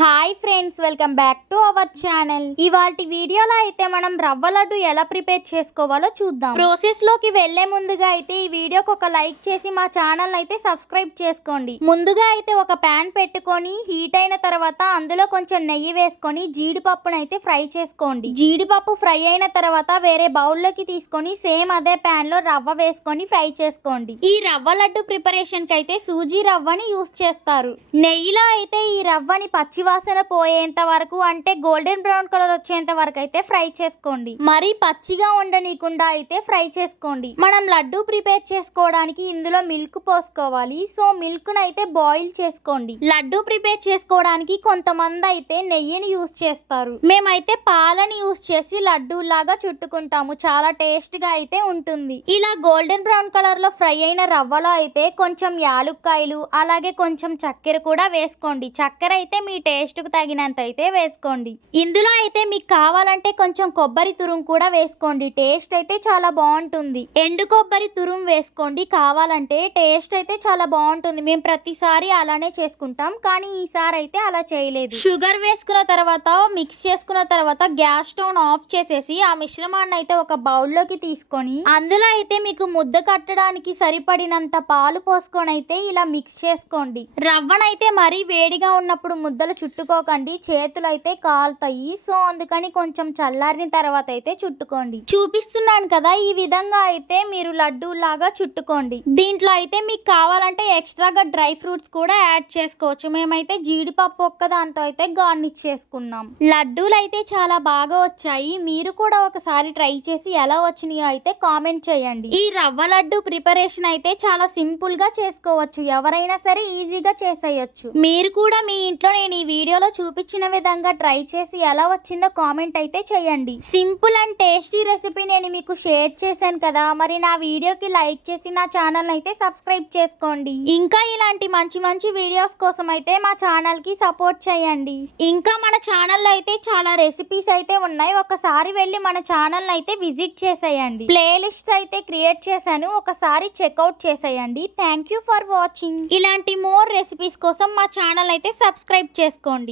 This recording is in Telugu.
Hi friends, welcome back to our channel. ఇవాల్టి వీడియోలో అయితే మనం రవ్వ లడ్డు ఎలా ప్రిపేర్ చేసుకోవాలో చూద్దాం. ప్రాసెస్ లోకి వెళ్లే ముందుగా అయితే ఈ వీడియోకి ఒక లైక్ చేసి మా ఛానల్ అయితే సబ్స్క్రైబ్ చేసుకోండి. ముందుగా అయితే ఒక ప్యాన్ పెట్టుకొని హీట్ అయిన తర్వాత అందులో కొంచెం నెయ్యి వేసుకొని జీడిపప్పును అయితే ఫ్రై చేసుకోండి. జీడిపప్పు ఫ్రై అయిన తర్వాత వేరే బౌల్ లోకి తీసుకొని సేమ్ అదే ప్యాన్ లో రవ్వ వేసుకొని ఫ్రై చేసుకోండి. ఈ రవ్వ లడ్డు ప్రిపరేషన్ కి అయితే సూజీ రవ్వని యూస్ చేస్తారు. నెయ్యిలో అయితే ఈ రవ్వని పచ్చివాసన పోయేంత వరకు, అంటే గోల్డెన్ బ్రౌన్ కలర్ వచ్చేంత వరకు అయితే ఫ్రై చేసుకోండి. మరి పచ్చిగా ఉండనీయకుండా అయితే ఫ్రై చేసుకోండి. మనం లడ్డు ప్రిపేర్ చేసుకోవడానికి ఇందులో మిల్క్ పోసుకోవాలి. సో మిల్క్ అయితే బాయిల్ చేసుకోండి. లడ్డు ప్రిపేర్ చేసుకోవడానికి కొంతమంది అయితే నెయ్యిని యూస్ చేస్తారు. మేమైతే పాలని యూస్ చేసి లడ్డు లాగా చుట్టుకుంటాము. చాలా టేస్ట్ గా అయితే ఉంటుంది. ఇలా గోల్డెన్ బ్రౌన్ కలర్ లో ఫ్రై అయిన రవ్వలో అయితే కొంచెం యాలుక్కాయలు అలాగే కొంచెం చక్కెర కూడా వేసుకోండి. చక్కెర అయితే మీ టేస్ట్ కు తగినంత అయితే వేసుకోండి. ఇందులో అయితే మీకు కావాలంటే కొంచెం కొబ్బరి తురుము కూడా వేసుకోండి. టేస్ట్ అయితే చాలా బాగుంటుంది. ఎండు కొబ్బరి తురుము వేసుకోండి కావాలంటే. టేస్ట్ అయితే చాలా బాగుంటుంది. మేము ప్రతిసారి అలానే చేసుకుంటాం, కానీ ఈసారి అయితే అలా చేయలేదు. షుగర్ వేసుకున్న తర్వాత మిక్స్ చేసుకున్న తర్వాత గ్యాస్ స్టవ్ ఆఫ్ చేసేసి ఆ మిశ్రమాన్ని అయితే ఒక బౌల్ లోకి తీసుకొని అందులో అయితే మీకు ముద్ద కట్టడానికి సరిపడినంత పాలు పోసుకొని అయితే ఇలా మిక్స్ చేసుకోండి. రవ్వనైతే మరీ వేడిగా ఉన్నప్పుడు ముద్దలు చుట్టుకోకండి, చేతులు అయితే కాలుతాయి. సో అందుకని కొంచెం చల్లారిన తర్వాత అయితే చుట్టుకోండి. చూపిస్తున్నాను కదా, ఈ విధంగా అయితే మీరు లడ్డూ లాగా చుట్టుకోండి. దీంట్లో అయితే మీకు కావాలంటే ఎక్స్ట్రాగా డ్రై ఫ్రూట్స్ కూడా యాడ్ చేసుకోవచ్చు. మేమైతే జీడిపప్పు ఒక్క దాంతో అయితే గార్నిష్ చేసుకున్నాం. లడ్డూలు అయితే చాలా బాగా వచ్చాయి. మీరు కూడా ఒకసారి ట్రై చేసి ఎలా వచ్చినాయో అయితే కామెంట్ చేయండి. ఈ రవ్వ లడ్డు ప్రిపరేషన్ అయితే చాలా సింపుల్ గా చేసుకోవచ్చు. ఎవరైనా సరే ఈజీగా చేసేయచ్చు. మీరు కూడా మీ ఇంట్లో నేను ఈ వీడియోలో చూపించిన విధంగా ట్రై చేసి ఎలా వచ్చిందో కామెంట్ అయితే చేయండి. సింపుల్ అండ్ టేస్టీ రెసిపీ నేను మీకు షేర్ చేశాను కదా, మరి నా వీడియోకి లైక్ చేసి నా ఛానల్ అయితే సబ్స్క్రైబ్ చేసుకోండి. ఇంకా ఇలాంటి మంచి మంచి వీడియోస్ కోసం అయితే మా ఛానల్ కి సపోర్ట్ చేయండి. ఇంకా మన ఛానల్లో అయితే చాలా రెసిపీస్ అయితే ఉన్నాయి. ఒకసారి వెళ్ళి మన ఛానల్ అయితే విజిట్ చేసేయండి. ప్లేలిస్ట్ అయితే క్రియేట్ చేశాను, ఒకసారి చెక్అవుట్ చేసేయండి. Thank you for watching. ఇలాంటి మోర్ రెసిపీస్ కోసం మా ఛానల్ అయితే సబ్స్క్రైబ్ చేసుకోండి.